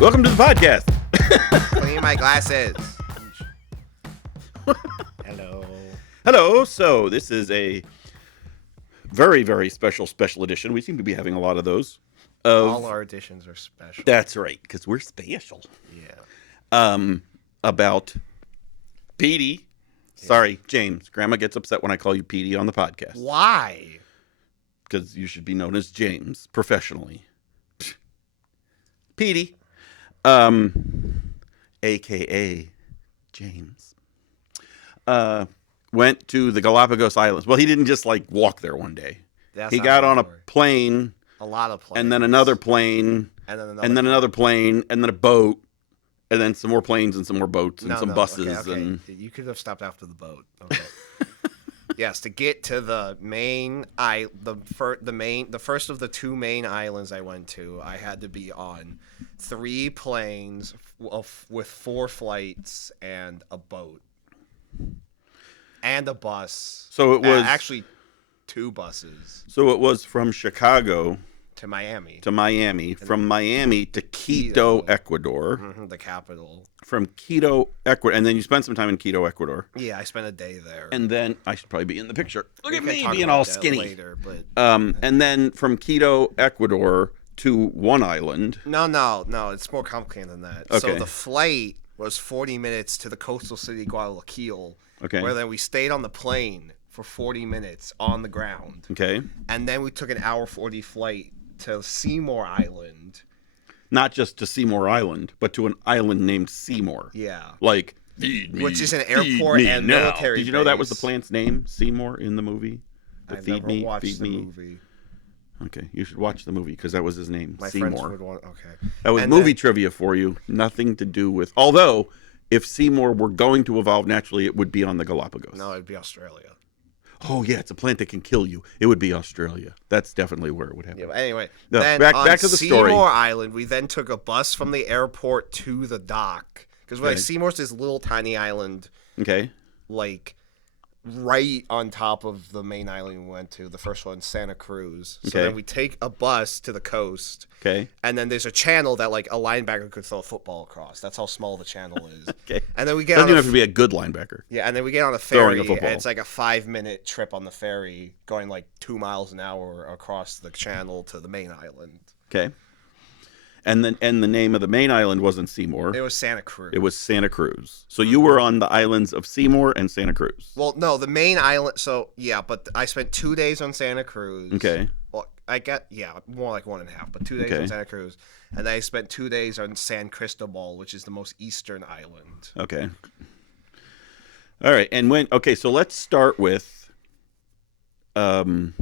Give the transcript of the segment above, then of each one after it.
Welcome to the podcast. Clean my glasses. Hello. Hello. So this is a very, very special edition. We seem to be having a lot of those. All our editions are special. That's right, because we're special. Yeah. About Petey. Sorry, James. Grandma gets upset when I call you Petey on the podcast. Why? Because you should be known as James professionally. Petey. A.K.A. James. Went to the Galapagos Islands. Well, he didn't just walk there one day. He got on a plane. A lot of planes. And then another plane. And then another plane. And then a boat. And then some more planes and some more boats and some buses. Okay. And you could have stopped after the boat. Okay. Yes, to get to the main the first of the two main islands I went to, I had to be on 3 planes with 4 flights and a boat and a bus. So it was actually 2 buses. So it was from Chicago to Miami. From Miami to Quito, Ecuador. Mm-hmm, the capital. From Quito, Ecuador. And then you spent some time in Quito, Ecuador. Yeah, I spent a day there. And then, I should probably be in the picture. Look at me talk being about all that skinny. later, but... And then from Quito, Ecuador to one island. No, it's more complicated than that. Okay. So the flight was 40 minutes to the coastal city Guayaquil. Okay. Where then we stayed on the plane for 40 minutes on the ground. Okay. And then we took an hour 40 flight to Seymour Island. Not just to Seymour Island, but to an island named Seymour. Yeah. Like, feed me, which is an airport and now. military Did you know that was the base. plant's name, Seymour, in the movie? I've never watched the movie. Okay, you should watch the movie because that was his name, My Seymour. friends would want. Okay. That was movie trivia for you. Nothing to do with. Although, if Seymour were going to evolve naturally, it would be on the Galapagos. No, it'd be Australia. Oh yeah, it's a plant that can kill you. It would be Australia. That's definitely where it would happen. Yeah, but anyway, No, then back on to the story. Seymour Island, we then took a bus from the airport to the dock because Okay. Seymour's this little tiny island, Okay. right on top of the main island we went to. The first one, Santa Cruz. So Okay. then we take a bus to the coast, Okay. and then there's a channel that a linebacker could throw a football across. That's how small the channel is. Okay. And then we get Doesn't on even a have to be a good linebacker. Yeah, and then we get on a Throwing ferry, a football. and it's like a 5-minute trip on the ferry, going 2 miles an hour across the channel to the main island. Okay. And the name of the main island wasn't Seymour. It was Santa Cruz. It was Santa Cruz. So you were on the islands of Seymour and Santa Cruz. Well, no, the main island. So yeah, but I spent 2 days on Santa Cruz. Okay. Well, more like 1.5, but 2 days Okay. on Santa Cruz, and then I spent 2 days on San Cristobal, which is the most eastern island. Okay. All right. And so let's start with the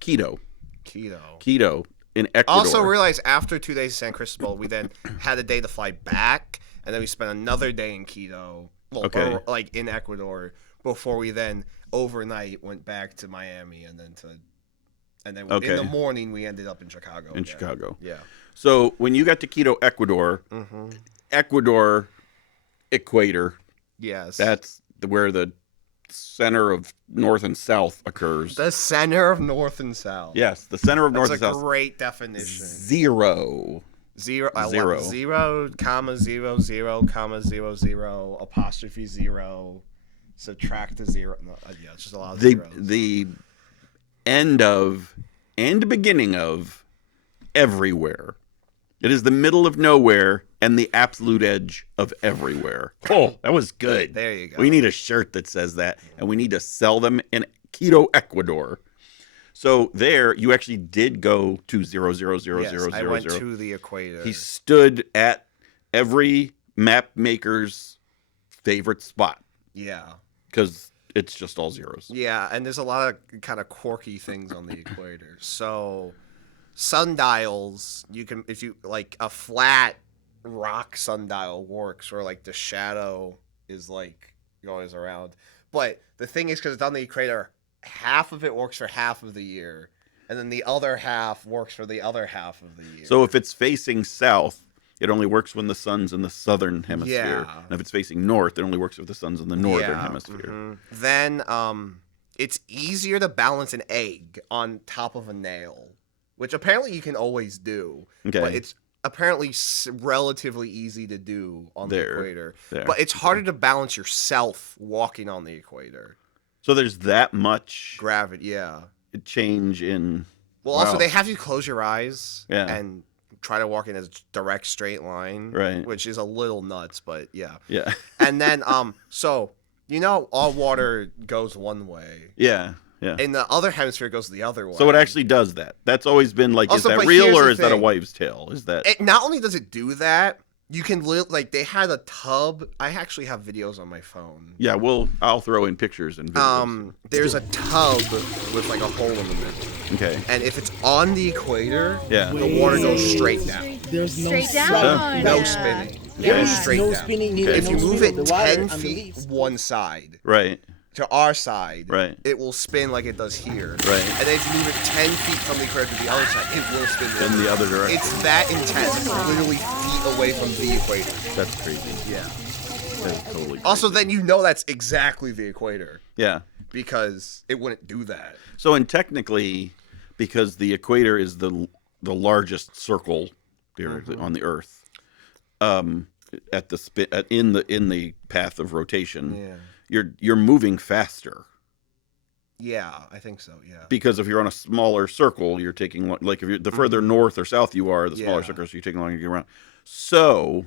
Quito. Quito in Ecuador. Also realized after 2 days in San Cristobal, we then had a day to fly back, and then we spent another day in Quito, Okay. or, in Ecuador, before we then overnight went back to Miami, and then Okay. in the morning we ended up in Chicago. In again. Chicago. Yeah. So when you got to Quito, Ecuador, Mm-hmm. Ecuador equator, Yes. that's where the center of North and South occurs. The center of North and South. Yes, the center of North and That's a South. great definition. Zero. Zero, I love Zero. 0, comma 0, 0, comma 0, 0, apostrophe 0, subtract a 0. No, yeah, it's just a lot of zeros. The end of and beginning of everywhere. It is the middle of nowhere and the absolute edge of everywhere. Oh, that was good. There you go. We need a shirt that says that, and we need to sell them in Quito, Ecuador. So there, you actually did go to 0000000. Yes, I went to the equator. He stood at every map maker's favorite spot Yeah. because it's just all zeros. Yeah, and there's a lot of kind of quirky things on the equator. So sundials, you can, if you a flat rock sundial works where the shadow is going around. But the thing is, because it's on the equator, half of it works for half of the year, and then the other half works for the other half of the year. So if it's facing south, it only works when the sun's in the southern hemisphere. Yeah. And if it's facing north, it only works if the sun's in the northern Yeah, hemisphere. mhm. Then it's easier to balance an egg on top of a nail, which apparently you can always do. Okay. But it's apparently relatively easy to do on the equator. There. But it's harder to balance yourself walking on the equator. So there's that much gravity, yeah. Change in. Well, also they have you close your eyes and try to walk in a direct straight line, right? Which is a little nuts, but yeah. Yeah. And then so all water goes one way. Yeah. Yeah. And the other hemisphere goes the other way. So it actually does that. That's always been like, also, is that real or is that a wives' tale? Is that not only does it do that, you can like they had a tub. I actually have videos on my phone. Yeah, I'll throw in pictures and videos. There's a tub with like a hole in the middle. Okay. And if it's on the equator, the water goes straight down. There's no straight down. No spinning. Okay. It goes straight down. Spinning, if you move it 10 feet one side, right, to our side, right, it will spin like it does here. Right. And then if you move it 10 feet from the equator to the other side, it will spin in the other direction. It's that intense. It's literally feet away from the equator. That's crazy. Yeah. That is totally crazy. Also, then that's exactly the equator. Yeah. Because it wouldn't do that. So, and technically, because the equator is the largest circle theoretically on the Earth, at the in the path of rotation, you're moving faster. Yeah, I think so. Yeah. Because if you're on a smaller circle, you're taking like if you're the further north or south you are, the smaller circle, so you're taking longer to get around. So,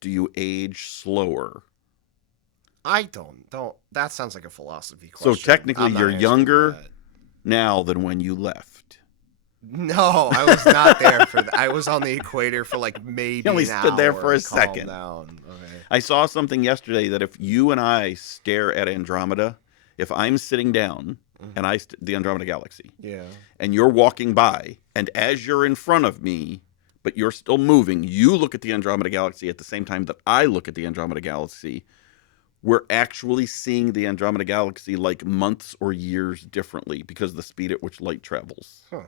do you age slower? I don't. That sounds like a philosophy question. So technically, you're younger now than when you left. No, I was not there for that. I was on the equator for like maybe you only an stood there hour. for a Calm second. Down. Okay. I saw something yesterday that if you and I stare at Andromeda, if I'm sitting down and the Andromeda Galaxy, and you're walking by, and as you're in front of me, but you're still moving, you look at the Andromeda Galaxy at the same time that I look at the Andromeda Galaxy, we're actually seeing the Andromeda Galaxy like months or years differently because of the speed at which light travels. Huh.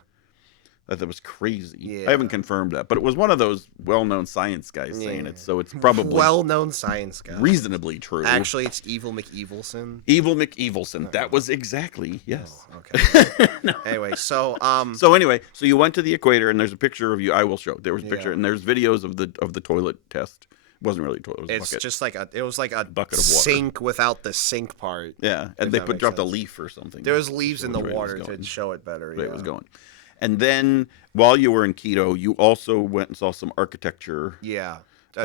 That was crazy. Yeah. I haven't confirmed that, but it was one of those well-known science guys saying it, so it's probably well-known science guy. Reasonably true. Actually, it's Evil McEvilson. Evil McEvilson. That was exactly yes. Oh, okay. No. Anyway, so so you went to the equator, and there's a picture of you. I will show. There was a picture, and there's videos of the toilet test. It wasn't really a toilet. It was a bucket. Just like it was like a bucket of water. Sink without the sink part. Yeah, and they dropped a leaf or something. There was leaves in the water to show it better. It was going. And then while you were in Quito, you also went and saw some architecture. Yeah,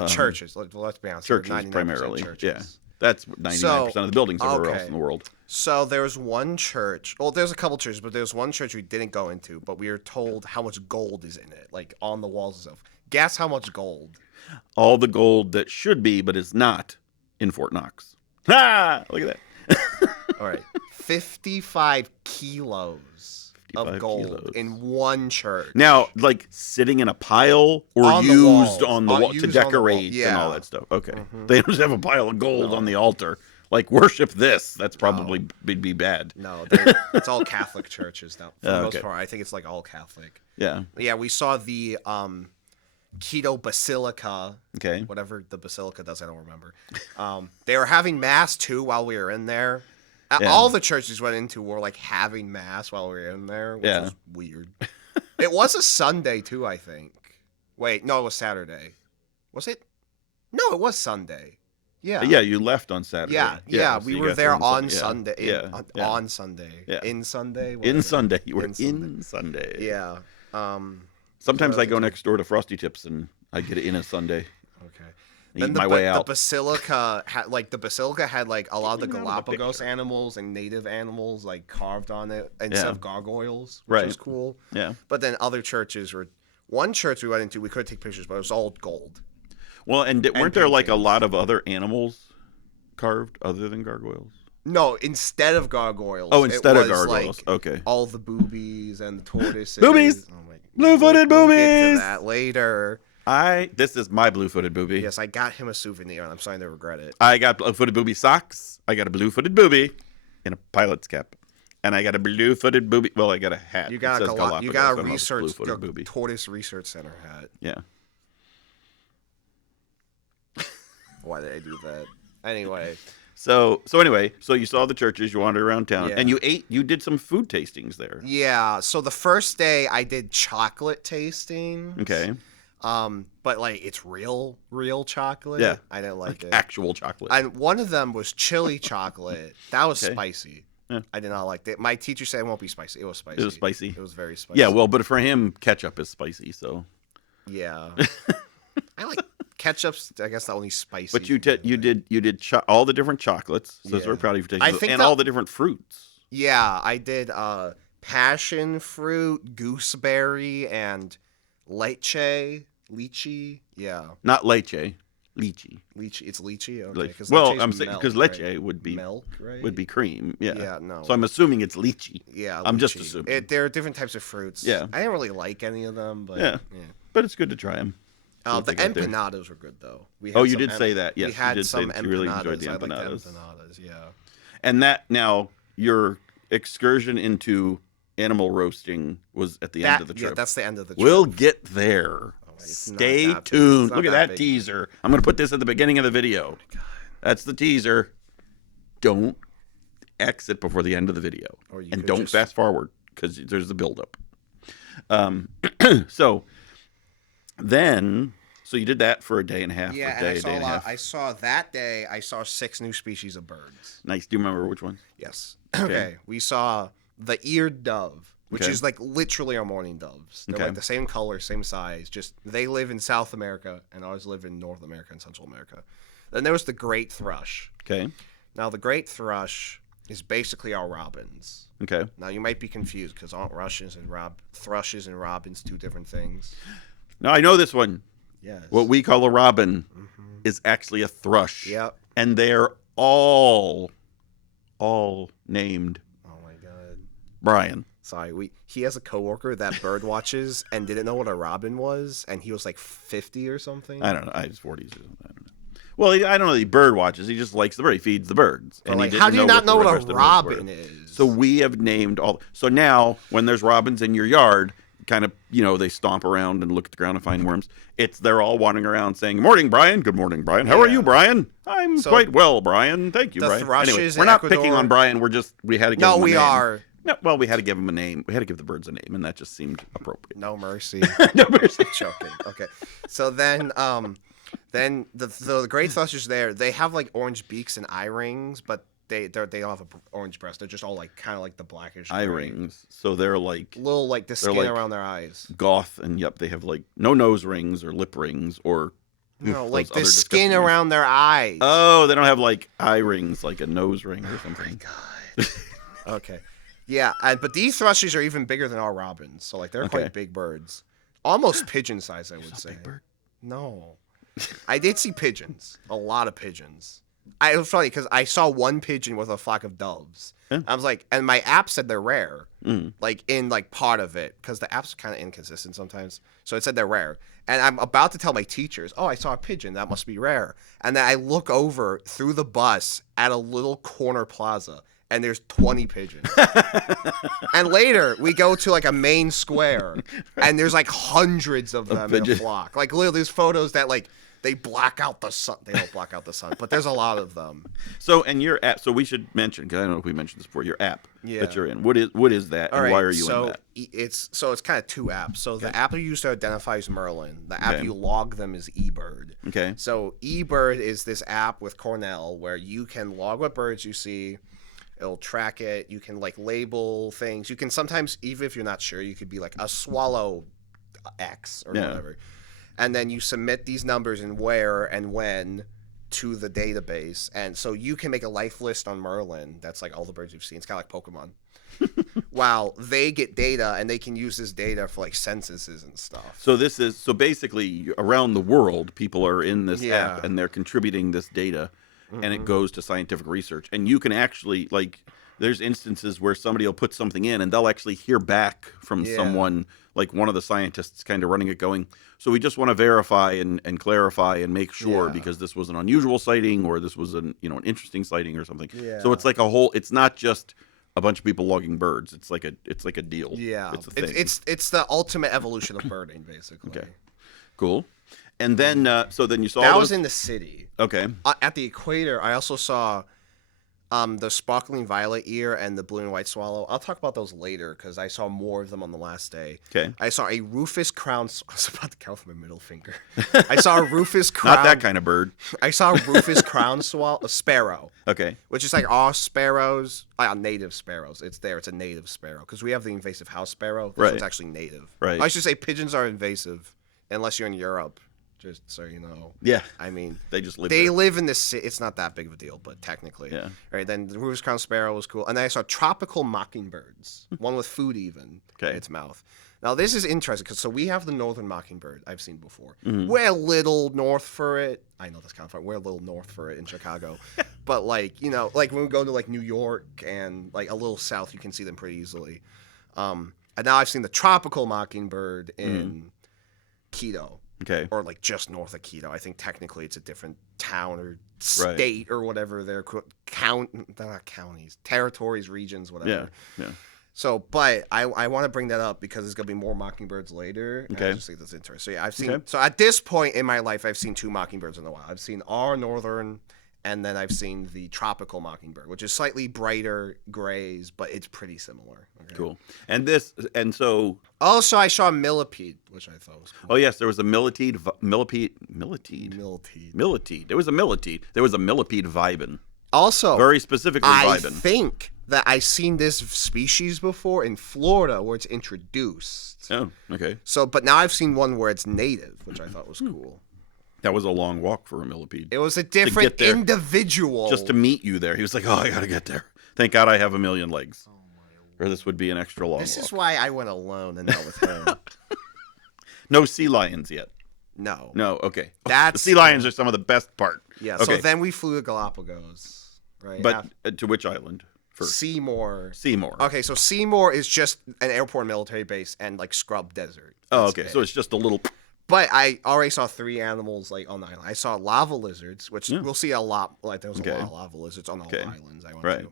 churches. Let's be honest. Churches primarily. Churches. Yeah, that's 99% of the buildings everywhere else in the world. So there was one church. Well, there's a couple churches, but there's one church we didn't go into, but we were told how much gold is in it, like on the walls and stuff. Guess how much gold? All the gold that should be, but is not in Fort Knox. Ha! Look at that. All right, 55 kilos. Of gold in one church. Now, like sitting in a pile or on used on the wall to used decorate and all that stuff. Okay. They don't just have a pile of gold on the altar. Like, worship this. That's probably be bad. No, it's all Catholic churches now. For the most part, I think it's like all Catholic. Yeah. Yeah, we saw the Quito Basilica. Okay. Whatever the basilica does, I don't remember. They were having mass too while we were in there. All the churches went into were like having mass while we were in there, which was weird. It was a Sunday too, I think. Wait, no, it was Saturday. Was it? No, it was Sunday. Yeah. Yeah, you left on Saturday. Yeah. So We were there on Sunday. On Sunday. Yeah. In Sunday. In Sunday. You were in Sunday. Yeah. Sometimes I go next door to Frosty Tips and I get it in a Sunday. Okay. Then my way out. The basilica had like a lot of the Galapagos animals and native animals like carved on it instead of gargoyles, which was cool. Yeah. But then other churches one church we went into, we could take pictures, but it was all gold. Well, and weren't there like a lot of other animals carved other than gargoyles? No, instead of gargoyles. Oh, instead of gargoyles. Like okay. All the boobies and the tortoises. Boobies. Oh my, blue-footed boobies. We'll get to that later. This is my blue-footed booby. Yes, I got him a souvenir, and I'm starting to regret it. I got blue-footed booby socks. I got a blue-footed booby in a pilot's cap, and I got a blue-footed booby. Well, I got a hat. You got a tortoise research center hat. Yeah. Why did I do that? Anyway, So anyway, so you saw the churches, you wandered around town, Yeah. and you did some food tastings there. Yeah. So the first day I did chocolate tasting. Okay. But like it's real chocolate. Yeah. I didn't like it. Actual chocolate. And one of them was chili chocolate. That was Okay. spicy. Yeah. I did not like it. My teacher said it won't be spicy. It was spicy. It was spicy. It was very spicy. Yeah, well, but for him, ketchup is spicy, so. Yeah. I like ketchup's. I guess the only spicy. But you thing, did all the different chocolates. So Yeah. we're proud of you for I tasting those, think and that- all the different fruits. Yeah, I did passion fruit, gooseberry, and lychee. Yeah, Not leche, lychee. lychee. It's lychee. Okay, Like, because well, I'm saying because leche would be milk, right? would be cream. Yeah. Yeah, no. So I'm assuming it's lychee. Yeah, I'm just lychee. assuming. There are different types of fruits. Yeah. I didn't really like any of them, but Yeah. But it's good to try them. The empanadas were good though. We Oh, had you some did say that. Yes, we you had did say some that you really enjoyed the empanadas. I liked empanadas. the empanadas. Yeah. And that now your excursion into animal roasting was at the end of the trip. Yeah, that's the end of the trip. We'll get there. It's not Stay that big. tuned. It's not Look at that that big. teaser. I'm going to put this at the beginning of the video. That's the teaser. Don't exit before the end of the video. Or you And could don't just- fast forward because there's the buildup. So you did that for a day and a half. Yeah, a day, and I saw day and a half. I saw that day. I saw 6 new species of birds. Nice. Do you remember which ones? Yes. Okay. We saw the eared dove, which Okay. is like literally our mourning doves. They're Okay. like the same color, same size. Just they live in South America, and ours live in North America and Central America. Then there was the great thrush. Okay. Now the great thrush is basically our robins. Okay. Now you might be confused because aren't thrushes and robins two different things? Now I know this one. Yes. What we call a robin is actually a thrush. Yep. And they're all named Oh my god. Brian. Sorry, he has a coworker that bird watches and didn't know what a robin was, and he was like 50 or something. I don't know. He's 40s or something. I don't know. Well, I don't know. He bird watches. He just likes the bird. He feeds the birds. But And like, he how didn't do you not know the what rest a of the birds were. robin is? So we have named all. So now, when there's robins in your yard, kind of, they stomp around and look at the ground and find worms. They're all wandering around saying, "Morning, Brian. Good morning, Brian. How are Yeah. you, Brian? I'm So quite well, Brian. Thank you, the Brian." thrushes Anyway, in we're not Ecuador- picking on Brian. We had to give No, him a we name. are. No, well, we had to give him a name. We had to give the birds a name, and that just seemed appropriate. No mercy. No mercy. Joking. Okay. So then the great thrushes there, they have like orange beaks and eye rings, but they don't have an orange breast. They're just all like kind of like the blackish Eye gray. rings. So they're like Little like the skin like- around their eyes. goth, and yep, they have like no nose rings or lip rings or No, those like other the disgusting skin rings. around their eyes. Oh, they don't have like eye rings, like a nose ring or something. God. Okay. Yeah, but these thrushes are even bigger than our robins, so like they're Okay. quite big birds, almost pigeon size, I would say. Big bird. No, I did see pigeons, a lot of pigeons. It was funny because I saw one pigeon with a flock of doves. Yeah. I was like, and my app said they're rare, Mm. like in like part of it, because the app's kind of inconsistent sometimes. So it said they're rare, and I'm about to tell my teachers, "Oh, I saw a pigeon. That must be rare." And then I look over through the bus at a little corner plaza, and there's 20 pigeons. And later we go to like a main square, and there's like hundreds of them in a pigeon. flock. Like literally, there's photos that like they black out the sun. They don't black out the sun, but there's a lot of them. So, and your app. So we should mention, because I don't know if we mentioned this before. Your app Yeah. that you're in. What is that, and why are you so in that? it's kind of two apps. So the app you use to identify is Merlin. The app Okay. you log them is eBird. Okay. So eBird is this app with Cornell where you can log what birds you see. It'll track it. You can like label things. You can sometimes, even if you're not sure, you could be like a swallow X or Yeah. whatever. And then you submit these numbers and where and when to the database. And so you can make a life list on Merlin. That's like all the birds you've seen. It's kind of like Pokemon. While they get data and they can use this data for like censuses and stuff. So basically around the world, people are in this Yeah. app and they're contributing this data, and it goes to scientific research. And you can actually like, there's instances where somebody will put something in and they'll actually hear back from Yeah. someone, like one of the scientists kind of running it, going, "So we just want to verify and clarify and make sure Yeah. because this was an unusual sighting or this was an interesting sighting or something." Yeah. So it's like a whole. It's not just a bunch of people logging birds. It's like a deal. Yeah. It's a thing. It's the ultimate evolution of birding, basically. Okay. Cool. And then so then you saw That those? was in the city. Okay. At the equator, I also saw The sparkling violet ear and the blue and white swallow. I'll talk about those later because I saw more of them on the last day. Okay. I saw a Rufous crown. I was about to count with my middle finger. I saw a Rufous crown. Not that kind of bird. I saw a Rufous crown sparrow. Okay. Which is like all sparrows, native sparrows. It's there. It's a native sparrow because we have the invasive house sparrow. This one's actually native. Right. I should say pigeons are invasive unless you're in Europe. Just so you know. Yeah. I mean, they just live. They there. live in this city. It's not that big of a deal, but technically. Yeah. Right. Then the Rufous crown sparrow was cool, and then I saw tropical mockingbirds. One with food even in its mouth. Now this is interesting because we have the northern mockingbird I've seen before. Mm-hmm. We're a little north for it. I know that's kind of far. We're a little north for it in Chicago, but like like when we go to like New York and like a little south, you can see them pretty easily. And now I've seen the tropical mockingbird in Quito. Okay. Or like just north of Quito. I think technically it's a different town or state or whatever they're not counties, territories, regions, whatever. Yeah. So, but I want to bring that up because there's gonna be more mockingbirds later. Okay. I just think that's interesting. So yeah, I've seen. So at this point in my life, I've seen 2 mockingbirds in the wild. I've seen our northern, and then I've seen the tropical mockingbird, which is slightly brighter grays, but it's pretty similar. Okay? Cool. And so. Also, I saw a millipede, which I thought was cool. Oh yes, there was a millipede. Millipede. There was a millipede. There was a millipede vibin. Also, very specifically I vibin. think that I've seen this species before in Florida where it's introduced. Oh, okay. So, but now I've seen one where it's native, which I thought was cool. That was a long walk for a millipede. It was a different individual. Just to meet you there. He was like, oh, I got to get there. Thank God I have a million legs. Or this would be an extra long walk. This is why I went alone and not with him. No sea lions yet. No. No, okay. That's the sea lions are some of the best part. Yeah, okay. So then we flew to Galapagos, right? But to which island? First? Seymour. Okay, so Seymour is just an airport and military base and like scrub desert. Oh, okay. So it's just a little... But I already saw 3 animals like on the island. I saw lava lizards, which we'll see a lot. Like there was a lot of lava lizards on all the islands I went to.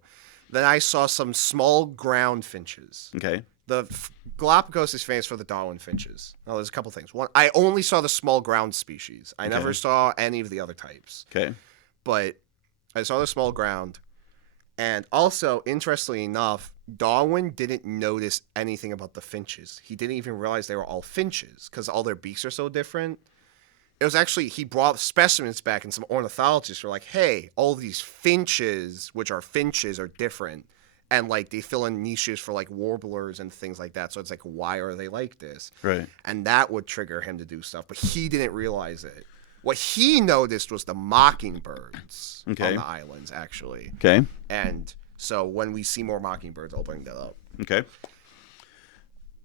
Then I saw some small ground finches. Okay. The Galapagos is famous for the Darwin finches. Now, there's a couple things. One, I only saw the small ground species. I never saw any of the other types. Okay. But I saw the small ground. And also, interestingly enough, Darwin didn't notice anything about the finches. He didn't even realize they were all finches because all their beaks are so different. It was actually, he brought specimens back and some ornithologists were like, hey, all these finches, which are finches, are different. And like they fill in niches for like warblers and things like that. So it's like, why are they like this? Right. And that would trigger him to do stuff. But he didn't realize it. What he noticed was the mockingbirds on the islands, actually. Okay. And so when we see more mockingbirds, I'll bring that up. Okay.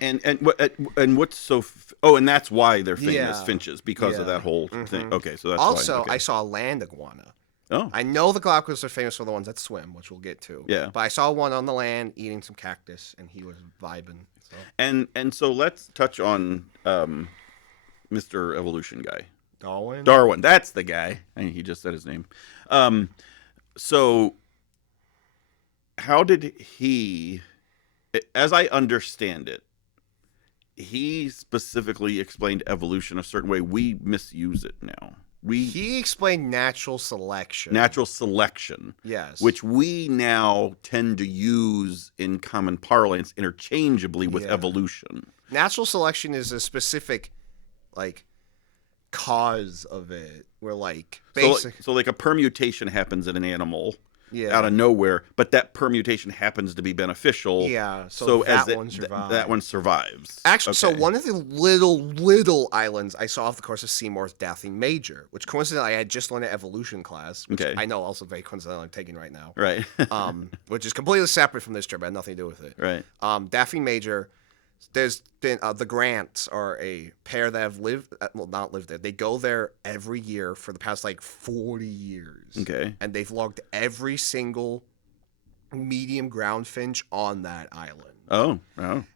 And what's so? And that's why they're famous finches because of that whole thing. Okay, so that's also why. Okay. I saw a land iguana. Oh. I know the Galapagos are famous for the ones that swim, which we'll get to. Yeah. But I saw one on the land eating some cactus, and he was vibing. So. And so let's touch on Mr. Evolution guy. Darwin. That's the guy. And he just said his name. So how did he, as I understand it, he specifically explained evolution a certain way. We misuse it now. He explained natural selection. Natural selection. Yes. Which we now tend to use in common parlance interchangeably with evolution. Natural selection is a specific, like, cause of it. Where, like, basic. So like a permutation happens in an animal. Yeah. Out of nowhere, but that permutation happens to be beneficial. Yeah, so that one survives. That one survives. Actually, so one of the little islands I saw off the coast of Seymour is Daphne Major, which coincidentally I had just learned in evolution class, which I know also very coincidental I'm taking right now. Right. Which is completely separate from this trip. It had nothing to do with it. Right. Daphne Major, there's been the Grants are a pair that have not lived there. They go there every year for the past like 40 years. Okay. And they've logged every single medium ground finch on that island. Oh.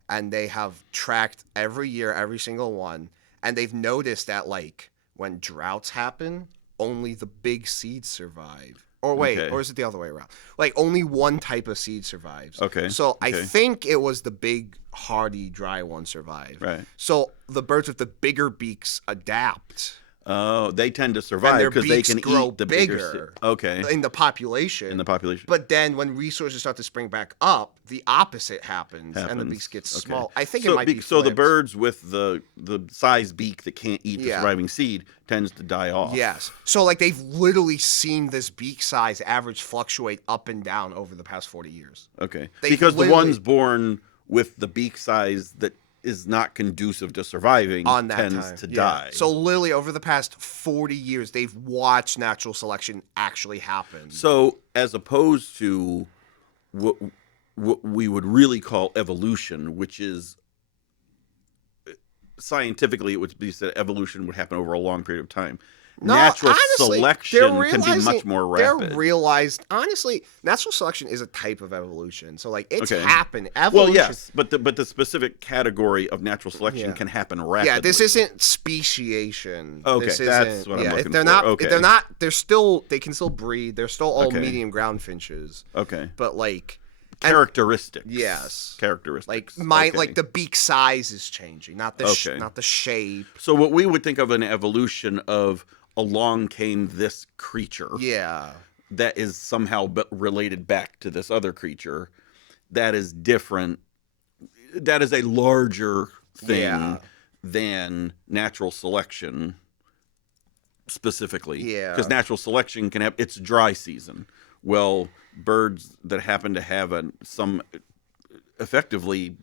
And they have tracked every year, every single one. And they've noticed that like when droughts happen, only the big seeds survive. Or wait, or is it the other way around? Like, only one type of seed survives. Okay. So I think it was the big, hardy, dry one survived. Right. So the birds with the bigger beaks adapt Oh, they tend to and survive their because they beaks can grow eat the bigger Okay. in the population. In the population. But then when resources start to spring back up, the opposite happens. And the beaks get small. I think it might be so the flipped. birds with the size beak that can't eat the Yeah. surviving seed tends to die off. Yes. So like they've literally seen this beak size average fluctuate up and down over the past 40 years. Okay. They Because the literally- ones born with the beak size that is not conducive to surviving On that tends time. to Yeah. die. So literally over the past 40 years, they've watched natural selection actually happen. So as opposed to what we would really call evolution, which is scientifically it would be said evolution would happen over a long period of time. No, Natural honestly, selection they're can be much realizing- more rapid. They're realized, honestly, natural selection is a type of evolution. So like it's Okay. happened. Well, Evolution. yes, but the specific category of natural selection Yeah. can happen rapidly. Yeah, this isn't speciation. Okay, this that's isn't, what I'm looking they're for. not, Okay. They're not. They're still. They can still breed. They're still all Okay. medium ground finches. Okay. But like Characteristics. Yes. Characteristics. like Okay. like the beak size is changing, not the Okay. not the shape. So what we would think of an evolution of along came this creature Yeah. that is somehow related back to this other creature that is different. That is a larger thing Yeah. than natural selection specifically. Yeah. Because natural selection can have it's dry season. Well, birds that happen to have some effectively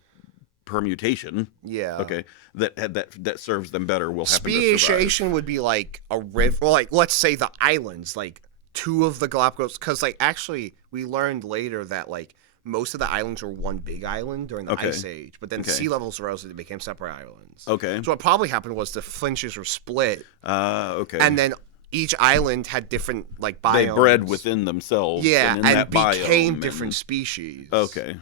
permutation, Yeah. okay, that serves them better will happen to survive. Speciation would be like a river, or like let's say the islands, like two of the Galapagos, because like actually we learned later that like most of the islands were one big island during the Okay. Ice Age, but then Okay. sea levels rose and they became separate islands. Okay. So what probably happened was the finches were split, Okay. and then each island had different like biomes. they bred within themselves. Yeah, in and that became biome different and- species. Okay.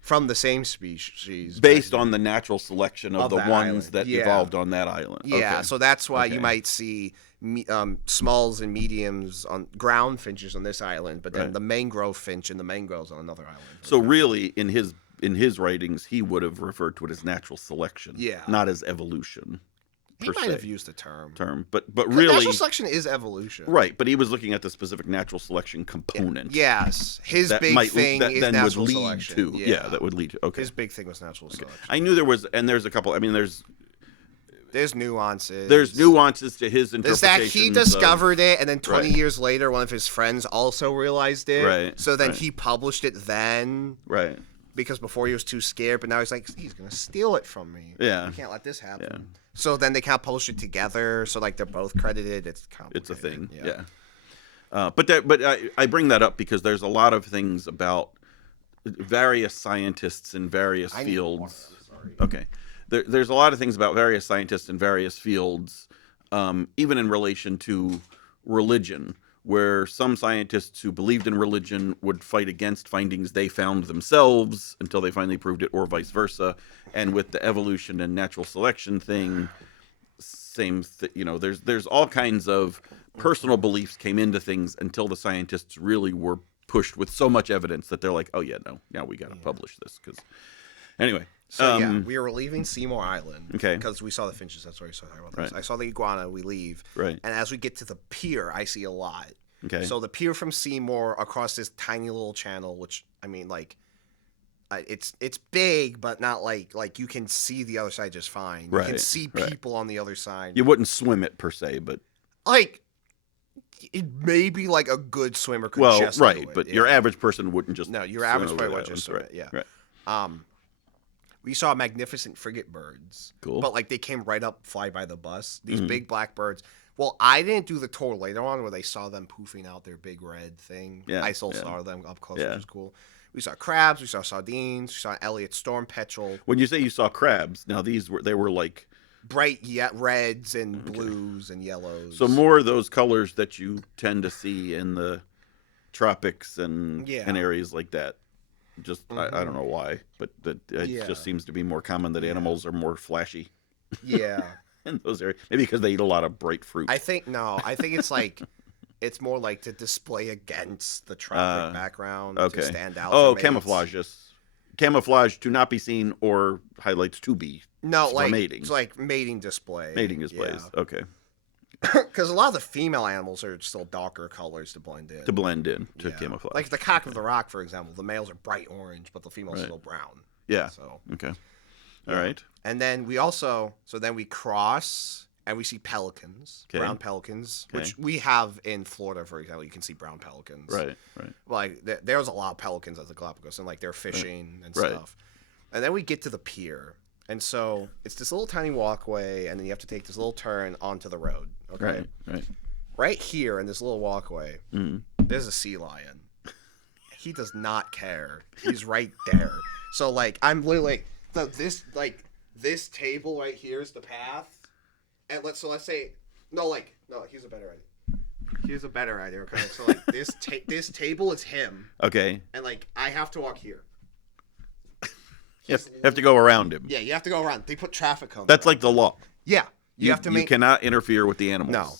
From the same species. Based on the natural selection of Of the that ones island. that Yeah. evolved on that island. Yeah, Okay. so that's why Okay. you might see smalls and mediums on ground finches on this island, but then Right. the mangrove finch and the mangroves on another island. So really, in his writings, he would have referred to it as natural selection, Yeah. not as evolution. He per might se. have used the term. But 'Cause really, natural selection is evolution. right? But he was looking at the specific natural selection component. Yes, his that big thing that is then would natural lead selection. to that would lead to okay. His big thing was natural selection. I knew there was, and there's a couple. I mean, there's There's nuances to his There's interpretation. that he discovered it, and then 20 Right. years later, one of his friends also realized it. Right, So then right. he published it then, right. because before he was too scared, but now he's like, he's gonna steal it from me. Yeah. I can't let this happen. Yeah. So then they kind of publish it together. So like they're both credited. It's It's a complicated. thing. Yeah. But I bring that up because there's a lot of things about various scientists in various I need fields. water, sorry. Okay. There's a lot of things about various scientists in various fields, even in relation to religion, where some scientists who believed in religion would fight against findings they found themselves until they finally proved it, or vice versa. And with the evolution and natural selection thing, there's all kinds of personal beliefs came into things until the scientists really were pushed with so much evidence that they're like, oh yeah, no, now we got to publish this. Because anyway, So yeah, we were leaving Seymour Island. Okay. Because we saw the finches. That's where we saw about this. Right. I saw the iguana. We leave. Right. And as we get to the pier, I see a lot. Okay. So the pier from Seymour across this tiny little channel, which I mean, like, it's big, but not like you can see the other side just fine. You can Right, see right. people on the other side. you wouldn't swim it per se, but Like, it may be like a good swimmer could well, just right. do it, but yeah. your average person wouldn't just No, your swim average over person the would just islands, swim it, right, yeah. Right. We saw magnificent frigate birds. Cool. But like they came right up, fly by the bus. These Mm-hmm. big black birds. Well, I didn't do the tour later on where they saw them poofing out their big red thing. Yeah, I still yeah. saw them up close, Yeah. which was cool. We saw crabs. We saw sardines. We saw Elliott storm petrel. When you say you saw crabs, now they were like Bright reds and blues and yellows. so more of those colors that you tend to see in the tropics and Yeah. and areas like that. Just I don't know why, but it Yeah. just seems to be more common that animals are more flashy Yeah. in those areas. Maybe because they eat a lot of bright fruit. I think it's like it's more like to display against the tropic background to okay. stand out. Oh, for mates. camouflage. Yes. Camouflage to not be seen or highlights to be No, for like mating. it's like mating display. mating displays. Yeah. Okay. Because a lot of the female animals are still darker colors to blend in. To camouflage. Like the cock of the rock, for example. The males are bright orange, but the females are still brown. Yeah. So Okay. All right. And then we also, then we cross and we see pelicans, Okay. brown pelicans, Okay. which we have in Florida, for example. You can see brown pelicans. Right. Like there's a lot of pelicans at the Galapagos, and like they're fishing and Right. stuff. And then we get to the pier, and so it's this little tiny walkway, and then you have to take this little turn onto the road. Okay. Right. Right here in this little walkway, there's a sea lion. He does not care. He's right there. So like I'm literally this table right here is the path, and let's say no, here's a better idea. Here's a better idea. Okay, so like this table is him. Okay. And like I have to walk here. You have to go around him. Yeah, you have to go around. They put traffic cones. That's like the law. Yeah, you have to make. You cannot interfere with the animals. No.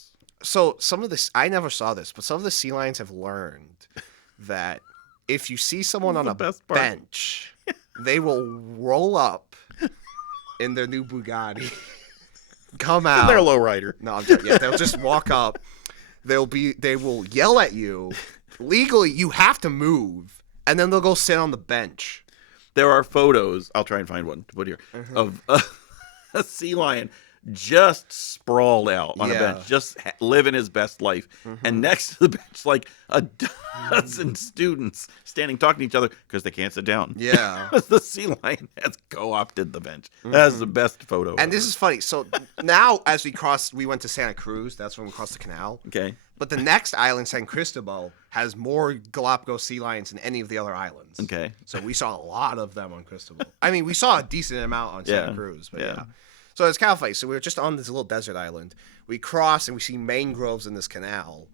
So some of this, I never saw this, but some of the sea lions have learned that if you see someone on a bench, they will roll up in their new Bugatti, come out. They're a lowrider. No, they'll just walk up. They will yell at you. Legally, you have to move, and then they'll go sit on the bench. There are photos. I'll try and find one to put here of a sea lion just sprawled out on a bench, just living his best life. And next to the bench, like a dozen students standing talking to each other because they can't sit down. Yeah. The sea lion has co-opted the bench. That's the best photo. And this is funny. So now, as we went to Santa Cruz. That's when we crossed the canal. Okay. But the next island, San Cristobal, has more Galapagos sea lions than any of the other islands. Okay. So we saw a lot of them on Cristobal. I mean, we saw a decent amount on Santa Cruz. But yeah. So it's kind of funny. So we were just on this little desert island. We cross and we see mangroves in this canal.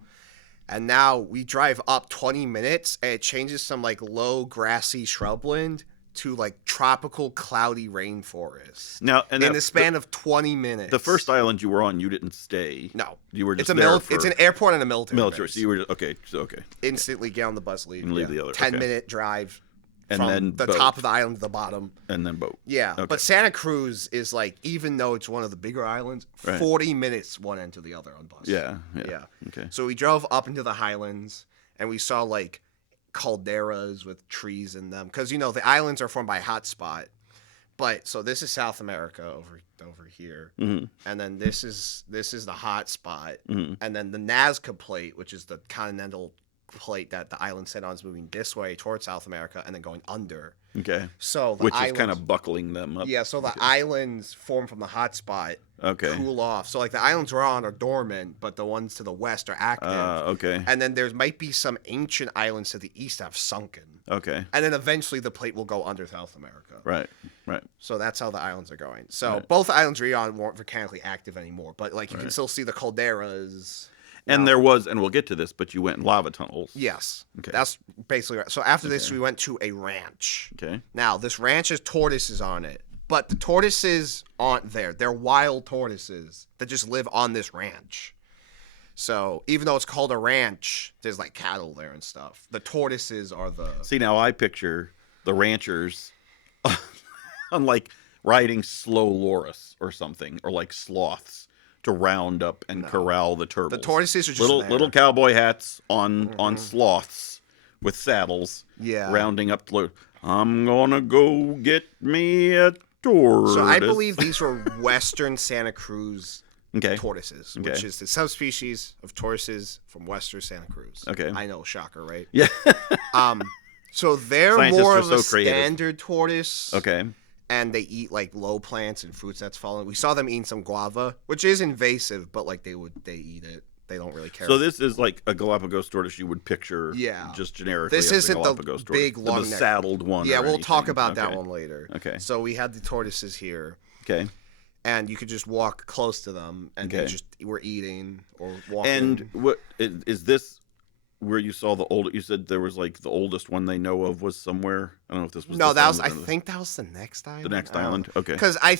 And now we drive up 20 minutes and it changes some like low grassy shrubland to like tropical cloudy rainforest. Now, and in the span of 20 minutes. The first island you were on, you didn't stay. No. You were just It's an airport and a military base. So you were okay. Instantly get on the bus, leave. And leave the other. 10-minute drive. And from then the boat. top of the island to the bottom. And then boat. Yeah. Okay. But Santa Cruz is like, even though it's one of the bigger islands, 40 minutes one end to the other on bus. Yeah. Okay. So we drove up into the highlands and we saw like calderas with trees in them. Because, the islands are formed by a hot spot. But so this is South America over here. Mm-hmm. And then this is the hot spot. Mm-hmm. And then the Nazca Plate, which is the continental plate that the island sit on, is moving this way towards South America and then going under. Okay. So which is kind of buckling them up. Yeah, so the islands form from the hot spot. Okay. Cool off. So like the islands we're on are dormant, but the ones to the west are active. Okay. And then there might be some ancient islands to the east that have sunken. Okay. And then eventually the plate will go under South America. Right. So that's how the islands are going. So both islands we're on weren't volcanically active anymore, but like you can still see the calderas. And there was, and we'll get to this, but you went in lava tunnels. Yes. Okay. That's basically right. So after this, we went to a ranch. Okay. Now, this ranch has tortoises on it, but the tortoises aren't there. They're wild tortoises that just live on this ranch. So even though it's called a ranch, there's like cattle there and stuff. The tortoises are the... See, now I picture the ranchers on like riding slow loris or something, or like sloths, to round up and corral the turtles. The tortoises are just little cowboy hats on sloths with saddles. Yeah. Rounding up the. I'm gonna go get me a tortoise. So I believe these were Western Santa Cruz tortoises, Okay. which is the subspecies of tortoises from Western Santa Cruz. Okay. I know, shocker, right? Yeah. So they're Scientists more are of so a creative. standard tortoise. Okay. And they eat like low plants and fruits that's fallen. We saw them eating some guava, which is invasive, but like they eat it. They don't really care. So this is like a Galapagos tortoise you would picture. Yeah. Just generically. This as isn't Galapagos the tortoise. big long the neck. saddled one. Yeah, or we'll talk anything. about that one later. Okay. So we had the tortoises here. Okay. And you could just walk close to them, and they just were eating or walking. And what is this? Where you saw the old? You said there was like the oldest one they know of was somewhere. I don't know if this was. No, this that was. one I or think that was the next island. the next island. Okay. Because I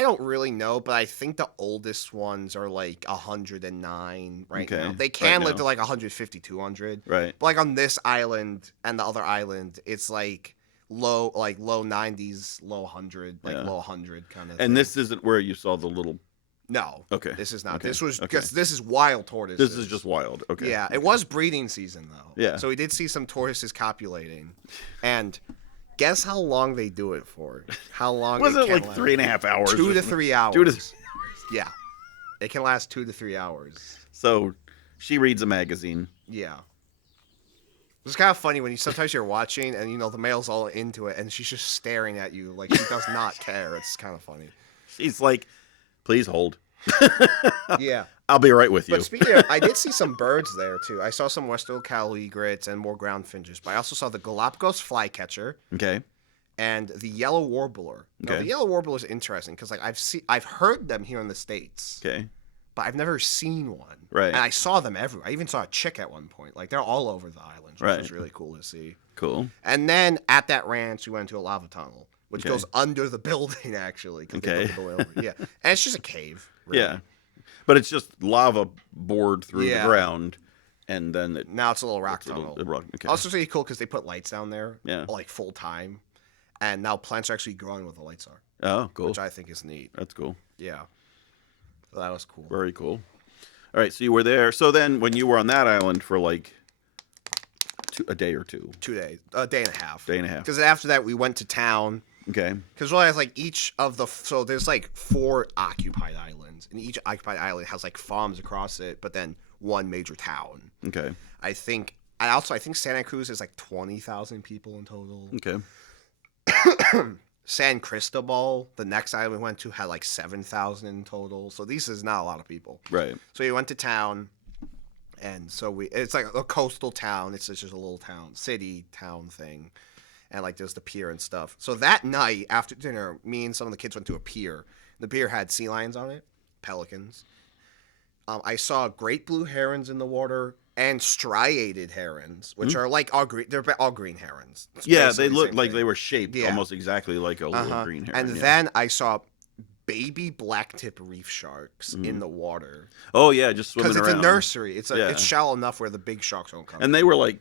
don't really know, but I think the oldest ones are like 109 right now. They can live to like 150, 200. Right. But like on this island and the other island, it's like low 90s, low 100, like low 100 kind of. And this isn't where you saw the little No. Okay. This is not. Okay. This was Okay. this is wild tortoises. This is just wild. Okay. Yeah, it was breeding season though. Yeah. So we did see some tortoises copulating, and guess how long they do it for? How long? Was it can like last? 2.5 hours? 2 to 3 hours. 2 to 3 Yeah, it can last 2 to 3 hours. So she reads a magazine. Yeah. It's kind of funny when sometimes you're watching and the male's all into it and she's just staring at you like she does not care. It's kind of funny. She's like, please hold. Yeah. I'll be right with you. But speaking of, I did see some birds there too. I saw some western cow egrets and more ground finches, but I also saw the Galapagos flycatcher Okay. and the yellow warbler. Now, Okay. the yellow warbler is interesting because I've heard them here in the States, Okay. but I've never seen one. Right. And I saw them everywhere. I even saw a chick at one point. Like they're all over the islands, which Right. was really cool to see. Cool. And then at that ranch, we went to a lava tunnel, which Okay. goes under the building, actually. 'Cause they Okay. put the oil over. Yeah. And it's just a cave. Really. Yeah. But it's just lava bored through Yeah. the ground, and then it. Now it's a little rock it's a little- tunnel. okay. Also, really cool because they put lights down there, Yeah. like full time. And now plants are actually growing where the lights are, Oh, cool. which I think is neat. That's cool. Yeah. So that was cool. Very cool. All right, so you were there. So then, when you were on that island for like a day or two, 2 days, a day and a half. day and a half. Because after that, we went to town. Okay. Because really, it's like each of the so there's like 4 occupied islands, and each occupied island has like farms across it, but then one major town. Okay. I think Santa Cruz is like 20,000 people in total. Okay. San Cristobal, the next island we went to, had like 7,000 in total. So this is not a lot of people. Right. So we went to town, and so it's like a coastal town. It's just a little city town thing. And like there's the pier and stuff. So that night after dinner, me and some of the kids went to a pier. The pier had sea lions on it, pelicans. I saw great blue herons in the water and striated herons, which are like all green. They're all green herons. It's Yeah, basically they the looked same like thing. they were shaped Yeah. almost exactly like a little green heron. And yeah. then I saw baby blacktip reef sharks in the water oh yeah, just swimming because it's around. a nursery. It's Yeah. it's shallow enough where the big sharks don't come. And they were like,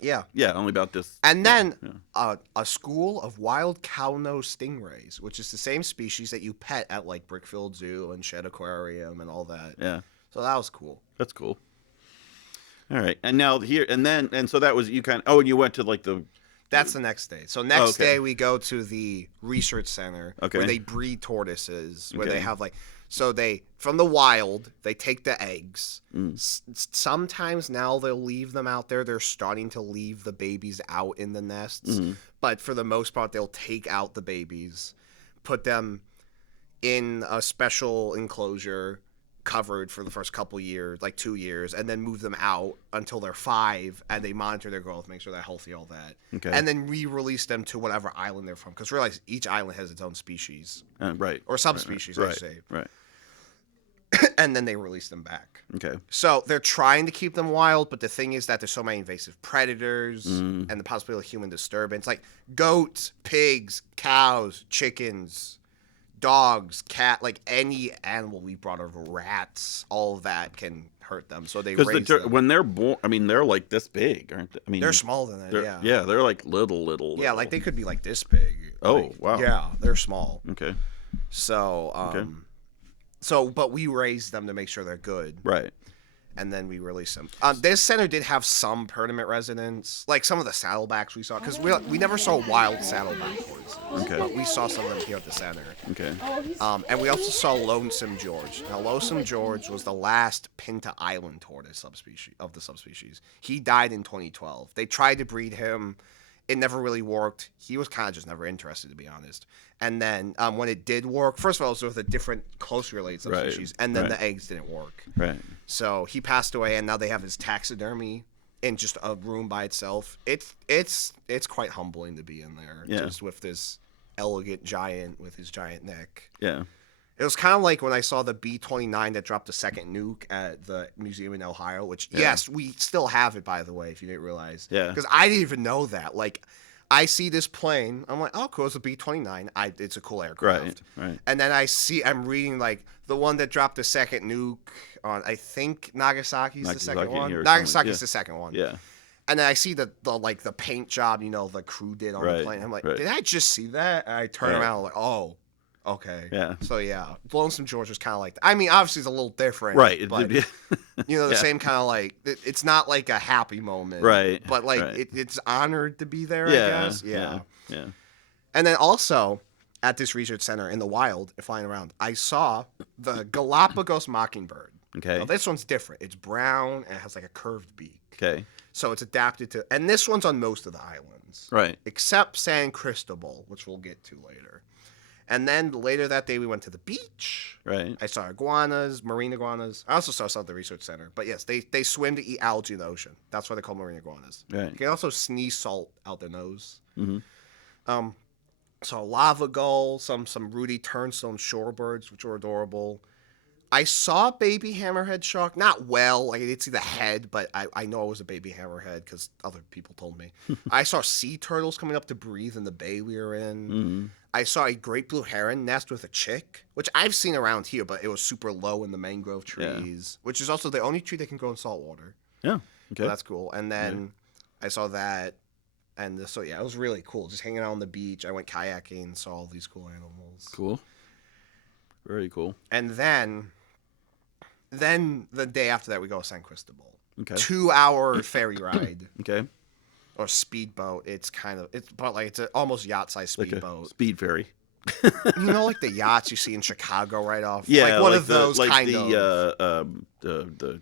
Yeah. yeah, only about this. And then yeah. a school of wild cow-nose stingrays, which is the same species that you pet at like Brickfield Zoo and Shed Aquarium and all that. Yeah, So that was cool. that's cool. All right, and now here and so that was you kind. Oh, and you went to like the. That's the next day. So next okay. day we go to the research center Okay. where they breed tortoises, where Okay. they have like from the wild, they take the eggs. Mm. Sometimes now they'll leave them out there. They're starting to leave the babies out in the nests, Mhm. but for the most part they'll take out the babies, put them in a special enclosure covered for the first couple years, like 2 years, and then move them out until they're 5, and they monitor their growth, make sure they're healthy, all that. Okay. And then re-release them to whatever island they're from, because realize each island has its own species, Right. or subspecies, I Right. should say. Right. And then they release them back. Okay. So they're trying to keep them wild, but the thing is that there's so many invasive predators Mm. and the possibility of human disturbance, like goats, pigs, cows, chickens, dogs, cat, like any animal we brought over, rats, all of that can hurt them. So they raise Because them. when they're born, I mean, they're like this big, aren't they? I mean, They're smaller than that, they're- yeah. Yeah, they're like little. Yeah, like they could be like this big. Oh, Like, wow. Yeah, they're small. Okay. So, but we raise them to make sure they're good, Right. and then we release them. This center did have some permanent residents, like some of the saddlebacks we saw, because we never saw wild saddleback horses. Okay. But we saw some of them here at the center. Okay. And we also saw Lonesome George. Now, Lonesome George was the last Pinta Island tortoise subspecies of the subspecies. He died in 2012. They tried to breed him. It never really worked. He was kind of just never interested, to be honest. And then when it did work, first of all, it was with a different, closely related subspecies, and then right. the eggs didn't work. Right. So he passed away, and now they have his taxidermy in just a room by itself. It's quite humbling to be in there, Yeah. just with this elegant giant with his giant neck. Yeah. It was kind of like when I saw the B-29 that dropped the second nuke at the museum in Ohio, which, yes, we still have it, by the way, if you didn't realize. Yeah. Because I didn't even know that. Like, I see this plane. I'm like, oh, cool, it's a B-29. It's a cool aircraft. Right. And then I'm reading, like, the one that dropped the second nuke on, I think Nagasaki's the second Nagasaki, one. Hiroshima, Nagasaki's yeah. the second one. Yeah. And then I see the paint job, the crew did on the Right, plane. I'm like, right. did I just see that? And I turn Right. around, like, oh. Okay. Yeah. So yeah, Lonesome George was kind of like that. I mean, obviously it's a little different, Right. But Yeah. the same kind of like it's not like a happy moment, Right. But like Right. it's honored to be there, I Yeah. guess. Yeah. Yeah. And then also at this research center in the wild, flying around, I saw the Galapagos mockingbird. Okay. Now, this one's different. It's brown and it has like a curved beak. Okay. So it's adapted to, and this one's on most of the islands, Right. except San Cristobal, which we'll get to later. And then later that day, we went to the beach. Right. I saw iguanas, marine iguanas. I also saw some at the research center. But yes, they swim to eat algae in the ocean. That's why they're called marine iguanas. Right. You can also sneeze salt out their nose. Mm-hmm. Saw a lava gull, some ruddy turnstone shorebirds, which were adorable. I saw a baby hammerhead shark. Not well. Like, I didn't see the head, but I know it was a baby hammerhead because other people told me. I saw sea turtles coming up to breathe in the bay we were in. Mm-hmm. I saw a great blue heron nest with a chick, which I've seen around here, but it was super low in the mangrove trees, which is also the only tree that can grow in salt water. Yeah. Okay. So that's cool. And then I saw that. And so, yeah, it was really cool. Just hanging out on the beach. I went kayaking, saw all these cool animals. Cool. Very cool. And then the day after that, we go to San Cristobal. Okay. 2-hour ferry ride. Okay. Or speedboat. It's almost yacht-sized Like speedboat. a speed ferry. You know, like the yachts you see in Chicago right off? Yeah. Like one of those kind of. The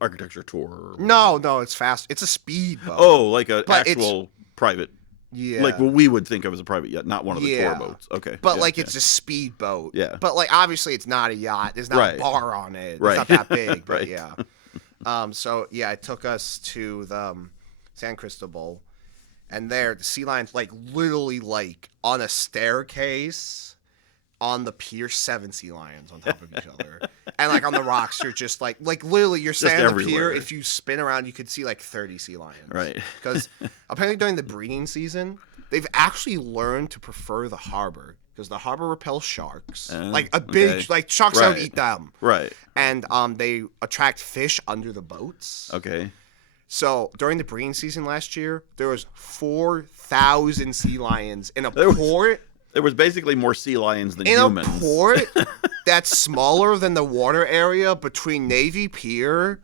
architecture tour. No, it's fast. It's a speedboat. Oh, like an But actual private. Yeah. Like what we would think of as a private yacht, not one of the tour boats. Okay. But Yeah, it's a speedboat. Yeah. But like obviously it's not a yacht. There's not a bar on it. Right. It's not that big. But Right. yeah. So yeah, it took us to the San Cristobal, and there the sea lions like literally like on a staircase on the pier, 7 sea lions on top of each other. And like on the rocks, you're just like literally you're standing on the pier. everywhere. If you spin around, you could see like 30 sea lions. Right. Because apparently during the breeding season, they've actually learned to prefer the harbor because the harbor repels sharks. Like a big, okay. like sharks don't Right. eat them. Right. And they attract fish under the boats. Okay. So during the breeding season last year, there was 4,000 sea lions in a There was- port. There was basically more sea lions than In humans. a port that's smaller than the water area between Navy Pier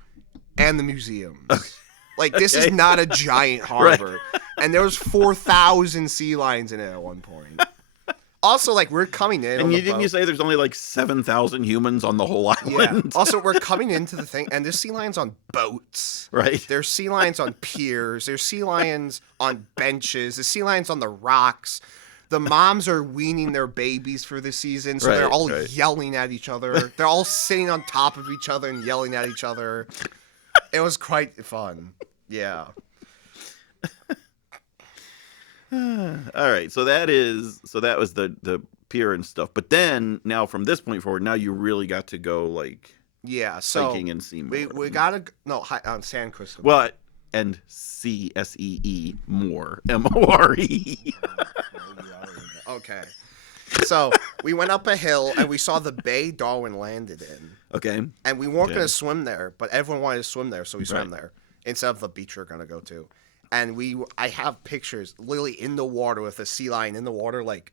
and the museums. Like, this is Okay. not a giant harbor. And there was 4,000 sea lions in it at one point. Also, like, we're coming in. And didn't you say there's only like 7,000 humans on the whole Yeah. island? Also, we're coming into the thing, and there's sea lions on boats. Right. There's sea lions on piers. There's sea lions on benches. There's sea lions on the rocks. The moms are weaning their babies for the season, so they're Right, all right. yelling at each other. They're all sitting on top of each other and yelling at each other. It was quite fun. Yeah. All right. So that was the pier and stuff. But then now from this point forward, now you really got to go like Yeah. So hiking and see more. we gotta on San Cristobal. Well, and CSEE more MORE. Okay. So we went up a hill and we saw the bay Darwin landed in. Okay. And we weren't Okay. going to swim there, but everyone wanted to swim there, so we swam Right. there instead of the beach we are going to go to. And I have pictures literally in the water with a sea lion in the water, like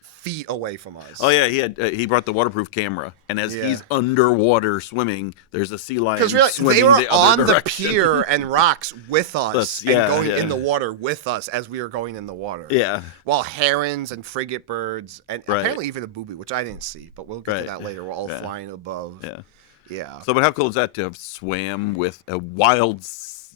feet away from us. Oh yeah, he brought the waterproof camera, and as Yeah. he's underwater swimming, there's a sea lion Because really, swimming they were the other on the direction. pier and rocks with us and yeah, going yeah. in the water with us as we were going in the water. Yeah. While herons and frigate birds and Right. apparently even a booby, which I didn't see, but we'll get Right. to that later. We're all Yeah. flying above. Yeah. Yeah. So, but how cool is that to have swam with a wild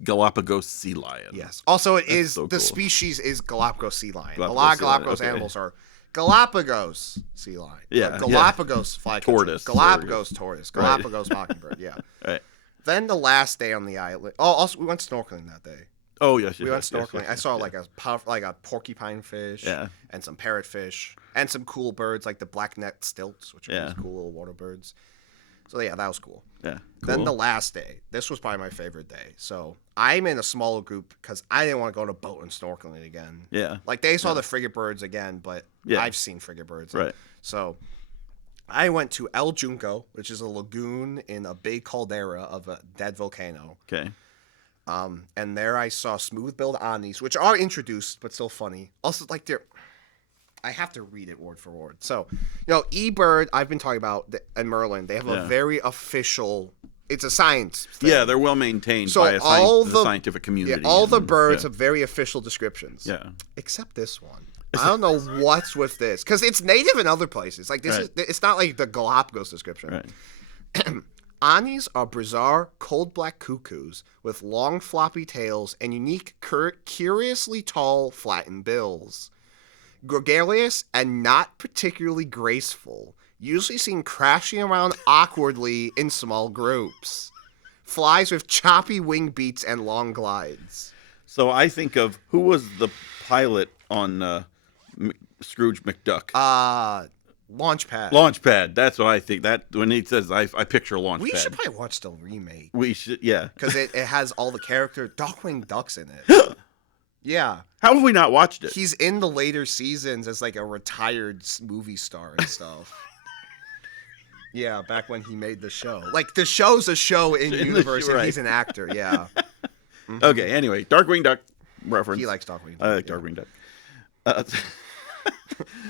Galapagos sea lion? Yes. Also, it is so the cool. species is Galapagos sea lion. Galapagos a lot of sea lion, Galapagos okay. animals are Galapagos sea lion. Yeah, Galapagos fly Tortoise. Galapagos tortoise. Right. Galapagos mockingbird. Yeah. Right. Then the last day on the island. Oh, also we went snorkeling that day. Oh yes. We went yes, snorkeling. yes, I saw yes. like a porcupine fish. Yeah. And some parrotfish and some cool birds like the black-necked stilts, which are Yeah. these cool little water birds. So yeah, that was cool. Yeah. Then cool. the last day, this was probably my favorite day. So I'm in a smaller group because I didn't want to go to boat and snorkeling again. Yeah. Like they saw the frigate birds again, but Yeah. I've seen frigate birds. Right. So I went to El Junco, which is a lagoon in a big caldera of a dead volcano. Okay. And there I saw smooth-billed anis, which are introduced but still funny. Also, like I have to read it word for word. So, eBird, I've been talking about, and Merlin, they have a very official. It's a science thing. Yeah, they're well maintained by the scientific community. Yeah, all the birds have very official descriptions. Yeah. Except this one. I don't know what's with this. Because it's native in other places. Like, it's not like the Galapagos description. Right. Anis are bizarre, cold black cuckoos with long floppy tails and unique, curiously tall, flattened bills. Gregarious and not particularly graceful, usually seen crashing around awkwardly in small groups. Flies with choppy wing beats and long glides. So I think of, who was the pilot on Scrooge McDuck? Launchpad. Launchpad. That's what I think. That when he says, I picture Launchpad. We should probably watch the remake. We should, yeah. Because it has all the character Darkwing Duck's in it. Yeah. How have we not watched it? He's in the later seasons as like a retired movie star and stuff. Yeah, back when he made the show. Like, the show's a show in universe, and he's an actor, yeah. Mm-hmm. Okay, anyway, Darkwing Duck reference. He likes Darkwing Duck. I like Darkwing Duck.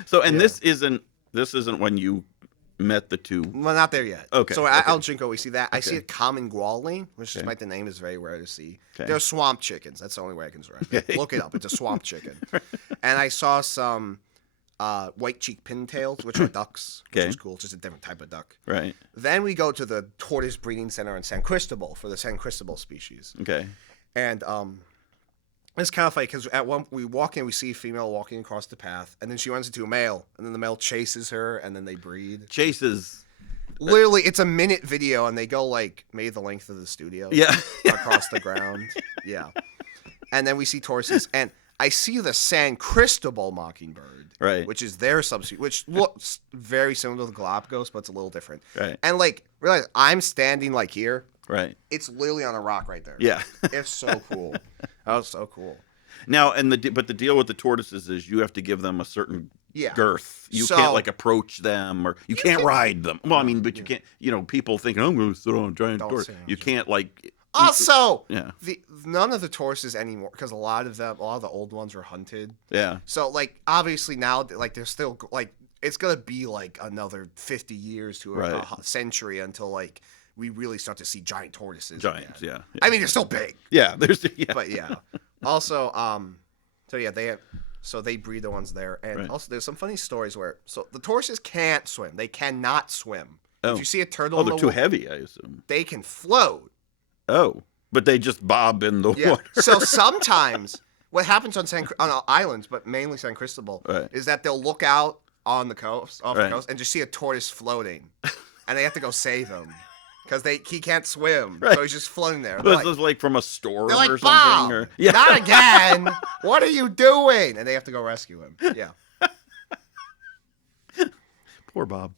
So, and this isn't when you met the two. Well, not there yet. Okay. So at El Jinko, we see that. I see a common gualing, which despite the name is very rare to see. Okay. They're swamp chickens. That's the only way I can describe it. Look it up. It's a swamp chicken. And I saw some white-cheeked pintails, which are ducks, which is cool. It's just a different type of duck. Right. Then we go to the tortoise breeding center in San Cristobal for the San Cristobal species. Okay. And it's kind of funny because we walk in, we see a female walking across the path, and then she runs into a male, and then the male chases her, and then they breed. Chases. Literally, it's a minute video, and they go like maybe the length of the studio. Yeah. Across the ground. Yeah. And then we see tortoises, and I see the San Cristobal mockingbird, right, which is their substitute, which looks very similar to the Galapagos, but it's a little different. Right. And like, realize I'm standing like here. Right. It's literally on a rock right there. Yeah. It's so cool. That was so cool. Now, but the deal with the tortoises is you have to give them a certain girth. You can't like approach them, or you can't ride them. Well, I mean, but you can't. People think, I'm going to sit on a giant tortoise. You can't like. Also, yeah. None of the tortoises anymore, because a lot of the old ones were hunted. Yeah. So like obviously now like they're still like it's gonna be like another 50 years to a century until like we really start to see giant tortoises. Giants, yeah. I mean, they're still big. Yeah, But yeah. Also, so they breed the ones there, and also there's some funny stories where the tortoises can't swim. They cannot swim. Oh. If you see a turtle, they're too heavy, I assume. They can float. Oh, but they just bob in the water. So sometimes what happens on islands, but mainly San Cristobal, is that they'll look out on the coast, the coast, and just see a tortoise floating, and they have to go save him. Because he can't swim, so he's just floating there. This is like from a storm like, or something. Bob, not again! What are you doing? And they have to go rescue him. Yeah. Poor Bob.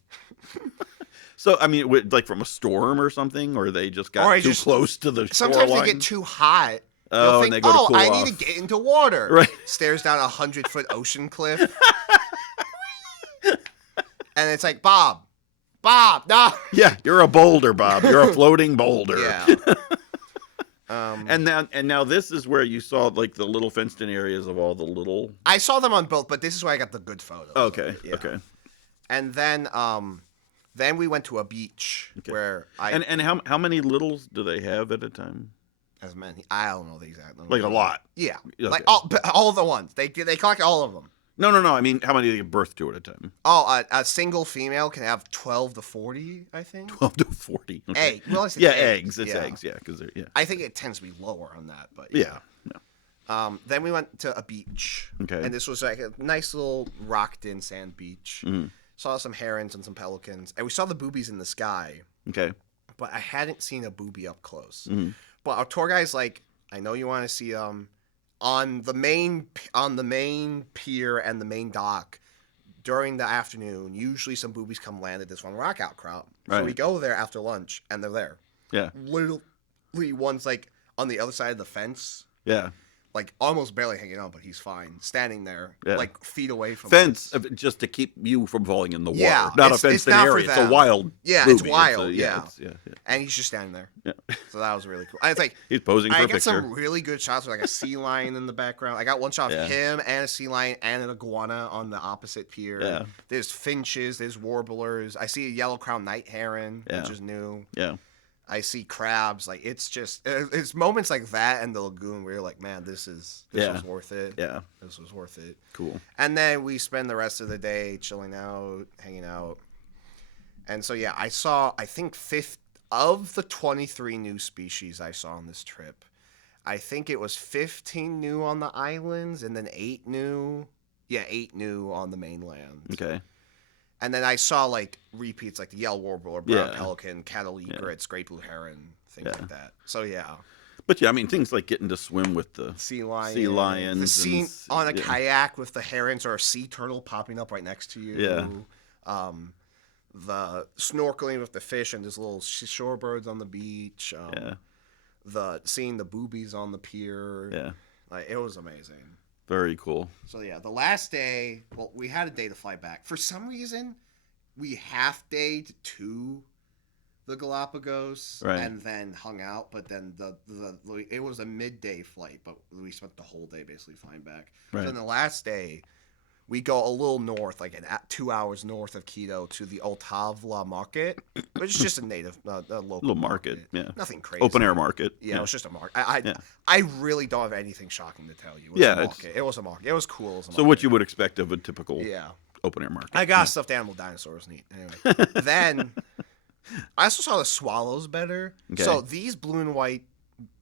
So, I mean, like from a storm or something, or they just got too close to the shoreline? Sometimes they get too hot. Oh, and they go to cool I off. need to get into water. Right. Stares down a 100-foot ocean cliff. And it's like, Bob, no. Yeah, you're a boulder, Bob. You're a floating boulder. Yeah. And now this is where you saw like the little fenced-in areas of all the little. I saw them on both, but this is where I got the good photos. Okay. Okay. And then we went to a beach where and how many littles do they have at a time? As many. I don't know the exact number. Like a lot. Yeah. Okay. Like all the ones. They collect all of them. No. I mean, how many do they give birth to at a time? Oh, a single female can have 12 to 40, I think. 12 to 40. Okay. Egg. Well, eggs. It's eggs. Yeah, because they're I think it tends to be lower on that, but yeah. Then we went to a beach. Okay. And this was like a nice little rocked-in sand beach. Mm-hmm. Saw some herons and some pelicans, and we saw the boobies in the sky. Okay. But I hadn't seen a booby up close. Mm-hmm. But our tour guide's like, I know you want to see on the main pier and the main dock during the afternoon. Usually, some boobies come land at this one rock outcrop. Right. So we go there after lunch, and they're there. Yeah. Literally, one's like on the other side of the fence. Yeah. like almost barely hanging on, but he's fine, standing there, Yeah. like feet away from Fence us. just to keep you from falling in the water. Yeah, Not a it's fenced not for area. It's a them. wild. Yeah, booby. it's wild. Yeah. It's, yeah. And he's just standing there. Yeah. So that was really cool. I was like, He's posing for I a got picture. some really good shots with like a sea lion in the background. I got one shot of Yeah. him and a sea lion and an iguana on the opposite pier. Yeah. There's finches, there's warblers. I see a yellow crowned night heron, Yeah. which is new. Yeah. I see crabs. Like it's moments like that and the lagoon where you're like, man, this was worth it. Yeah. This was worth it. Cool. And then we spend the rest of the day chilling out, hanging out. And so yeah, I saw I think 5 of the 23 new species I saw on this trip. I think it was 15 new on the islands and then 8 new. Yeah, 8 new on the mainland. Okay. And then I saw like repeats like the yellow warbler, brown pelican, cattle egret, great blue heron, things like that. So yeah. But yeah, I mean things like getting to swim with the sea lions, the scene on a kayak with the herons or a sea turtle popping up right next to you. Yeah. The snorkeling with the fish and there's little shorebirds on the beach. Seeing the boobies on the pier. Yeah. Like it was amazing. Very cool. So yeah, the last day, well, we had a day to fly back. For some reason, we half-dayed to the Galapagos and then hung out. But then it was a midday flight, but we spent the whole day basically flying back. Right. So then the last day, we go a little north, like 2 hours north of Quito, to the Otavla market, which is just a native, a local market. Yeah. Nothing crazy. Open air market. Yeah, it was just a market. I really don't have anything shocking to tell you. It was a market. It was cool. It was a so what you would expect of a typical open air market. I got stuffed animal dinosaurs. Neat. Anyway, then I also saw the swallows better. Okay. So these blue and white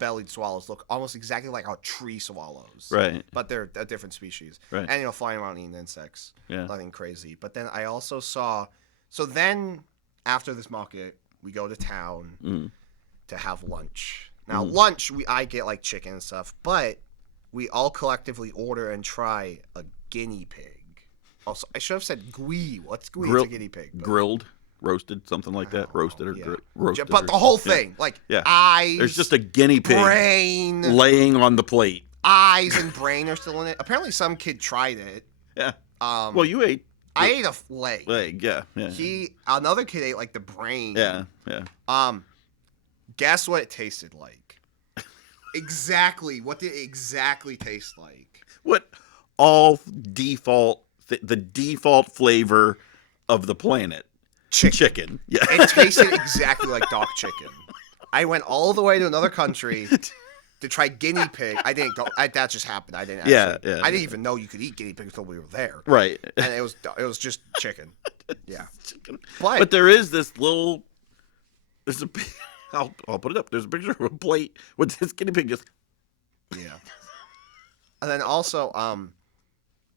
bellied swallows look almost exactly like our tree swallows. Right. But they're a different species. Right. And, flying around eating insects. Yeah. Nothing crazy. But then I also saw... So then, after this market, we go to town to have lunch. Now, lunch, I get, like, chicken and stuff. But we all collectively order and try a guinea pig. Also, I should have said gui. What's gui? It's a guinea pig. But... Grilled. Roasted, something like that. Roasted or roasted. But the whole thing, eyes. There's just a guinea pig brain laying on the plate. Eyes and brain are still in it. Apparently, some kid tried it. Yeah. Well, you ate. I ate a leg. Yeah. Another kid ate like the brain. Yeah. Guess what it tasted like? Exactly. What did it exactly taste like? What all default the default flavor of the planet. Chicken. Yeah. It tasted exactly like dark chicken. I went all the way to another country to try guinea pig. I didn't go. That just happened. I didn't. Actually, I didn't even know you could eat guinea pig until we were there. Right. And it was just chicken. Yeah. Chicken. But there is this little. There's a. I'll put it up. There's a picture of a plate with this guinea pig just. Yeah. And then also,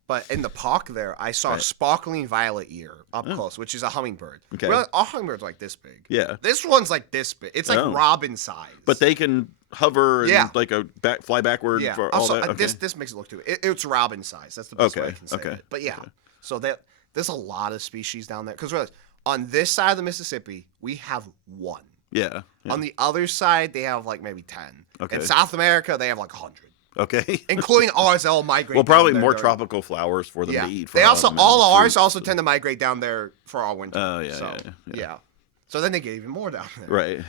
but in the park there, I saw a sparkling violet ear up close, which is a hummingbird. Okay. Well, all hummingbirds are like this big. Yeah. This one's like this big. It's like robin size. But they can hover and like fly backward for all also, that. Okay. This makes it look too. It's robin size. That's the best way I can say it. But yeah, so there's a lot of species down there. Because on this side of the Mississippi, we have one. Yeah. On the other side, they have like maybe 10. Okay. In South America, they have like 100. Okay. Including ours, they'll migrate. Well, probably more tropical flowers for them to eat. They also ours also tend to migrate down there for our winter. Oh yeah. So then they get even more down there. Right.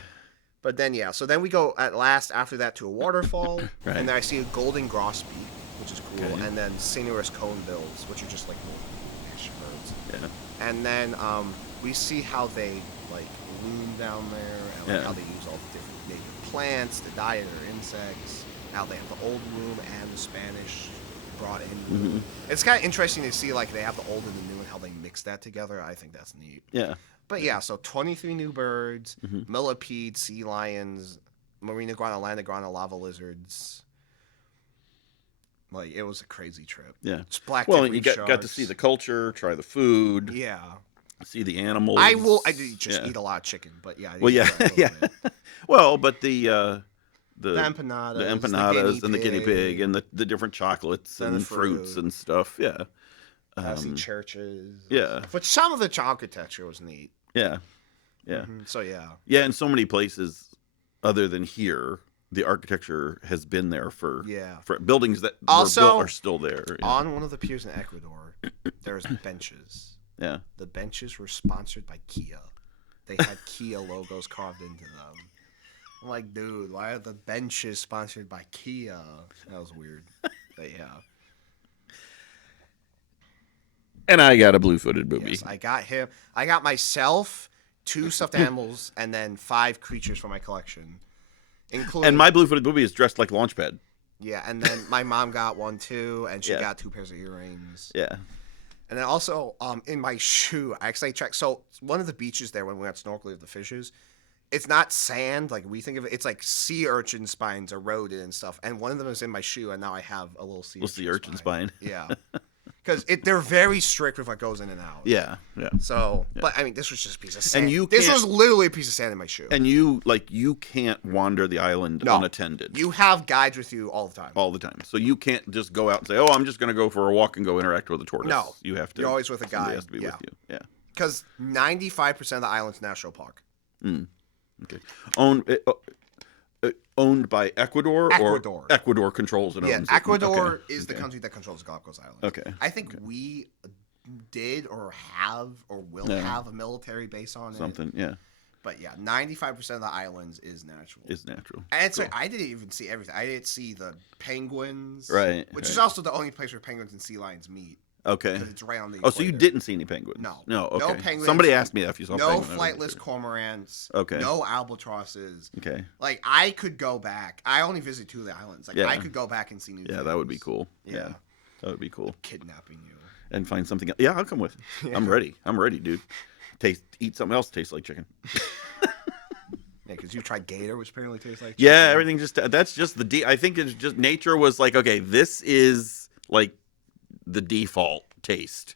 But then so then we go at last after that to a waterfall, Right. and then I see a golden grosbeak, which is cool, Okay. and then sinuous conebills, which are just like little fish birds. Yeah. And then we see how they like loom down there, and how they use all the different native plants, the diet or insects. How they have the old room and the Spanish brought in. Mm-hmm. It's kind of interesting to see like they have the old and the new and how they mix that together. I think that's neat. Yeah. But yeah, so 23 new birds, millipedes, sea lions, marine iguana, land iguana, lava lizards. Like it was a crazy trip. Yeah. Just black you got to see the culture, try the food. Yeah. See the animals. I did just eat a lot of chicken, but yeah. Yeah. Well, but the empanadas, and the guinea pig and the different chocolates and and fruits and stuff. Yeah. I see churches. Yeah. But some of the architecture was neat. Yeah. Yeah. So yeah. Yeah, in so many places other than here, the architecture has been there for Yeah. for buildings that Also, were built are still there. Yeah. On one of the piers in Ecuador, there's benches. Yeah. The benches were sponsored by Kia. They had Kia logos carved into them. I'm like, dude, why are the benches sponsored by Kia? That was weird. But yeah. And I got a blue-footed booby. Yes, I got him. I got myself 2 stuffed animals and then 5 creatures from my collection. Including, And my blue-footed booby is dressed like Launchpad. yeah, and then my mom got one too, and she Yeah. got 2 pairs of earrings. Yeah. And then also, in my shoe, I actually checked. So one of the beaches there when we went snorkeling with the fishes, it's not sand like we think of it. It's like sea urchin spines eroded and stuff. And one of them is in my shoe, and now I have a little sea urchin spine. Yeah, because they're very strict with what goes in and out. Yeah. Yeah. So, but I mean, this was just a piece of sand. And this can't- was literally a piece of sand in my shoe. And you can't wander the island No. unattended. You have guides with you all the time. all the time. So you can't just go out and say, "Oh, I'm just going to go for a walk and go interact with a tortoise." No. You have to. You're always with a somebody guide. has to be Yeah. with you. Yeah. Because 95% of the island's national park. Okay. Owned by Ecuador, Ecuador. or Ecuador controls and Yeah, owns it? Ecuador Okay. is the Okay. country that controls Galapagos Island. Okay. I think we did or have or will Yeah. have a military base on it. Something. Yeah. But yeah, 95% of the islands is natural. Is natural. And so Cool. I didn't even see everything. I didn't see the penguins. Right, Which is right. also the only place where penguins and sea lions meet. Okay. Because it's right on the Oh, so you equator. didn't see any penguins? No. No. Okay. No penguins. Somebody asked me if you saw No penguins. flightless cormorants. Okay. No albatrosses. Okay. Like, I could go back. I only visited 2 of the islands. Like, Yeah. I could go back and see new Yeah, things. that would be cool. Yeah. That would be cool. Kidnapping you. And find something else. Yeah, I'll come with. I'm ready. I'm ready, dude. Eat something else that tastes like chicken. Yeah, because you tried gator, which apparently tastes like Yeah, chicken. everything that's just I think it's just nature was like, okay, this is like the default taste.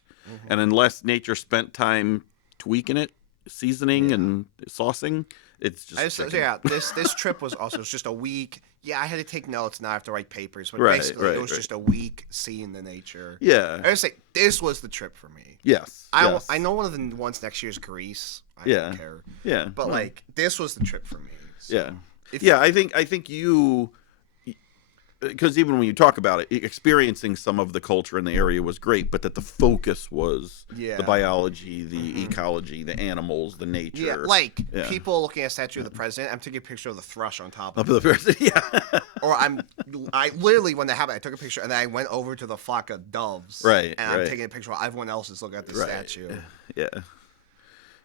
And unless nature spent time tweaking it, seasoning and saucing, it's just chicken. Yeah, this trip was also just a week. Yeah, I had to take notes, now I have to write papers, but Right, basically it was right. just a week seeing the nature. Yeah. I would say this was the trip for me. Yes. yes. I know one of the ones next year is Greece. I Yeah. don't care. Yeah. But well, like this was the trip for me. So, yeah. if- Yeah, I think you, because even when you talk about it, experiencing some of the culture in the area was great, but that the focus was Yeah. the biology, the ecology, the animals, the nature. Yeah, like Yeah. people looking at a statue of the president, I'm taking a picture of the thrush on top of Of it. the person, yeah. Or I literally, when that happened, I took a picture and then I went over to the flock of doves. Right, And I'm right. taking a picture while everyone else is looking at the statue. Yeah.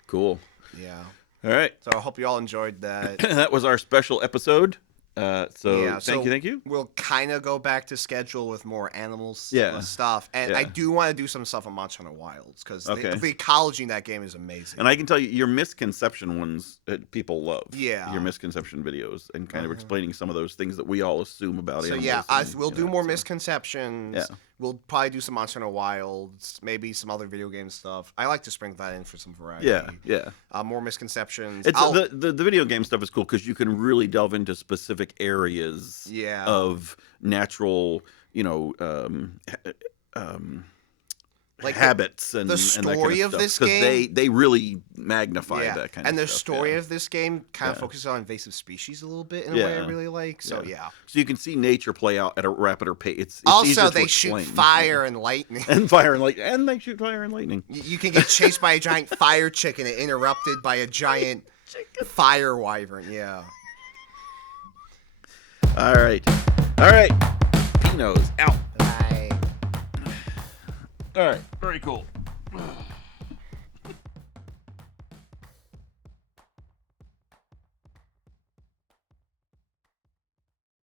Cool. Yeah. All right. So I hope you all enjoyed that. That was our special episode. So Yeah, thank you. We'll kind of go back to schedule with more animals Yeah. stuff. And Yeah. I do want to do some stuff on Monster Hunter Wilds because Okay. the ecology in that game is amazing. And I can tell you, your misconception ones people love. Yeah. Your misconception videos and kind of explaining some of those things that we all assume about So animals. yeah, and, we'll you do know, more so- misconceptions. Yeah. We'll probably do some Monster Hunter Wilds, maybe some other video game stuff. I like to sprinkle that in for some variety. Yeah, yeah. More misconceptions. It's the video game stuff is cool because you can really delve into specific areas Yeah. of natural, Like habits and the and that kind story of of stuff, this 'cause game- they really magnify yeah. that kind and of the stuff. story yeah. of this game kind of Yeah. focuses on invasive species a little bit in a way I Yeah. really like. So yeah. So you can see nature play out at a rapider pace. It's easier Also, to they shoot explain. fire and lightning. and fire and light, and they shoot fire and lightning. You can get chased by a giant fire chicken and interrupted by a giant fire wyvern. Yeah. All right, Pino's out. Bye. All right, very cool.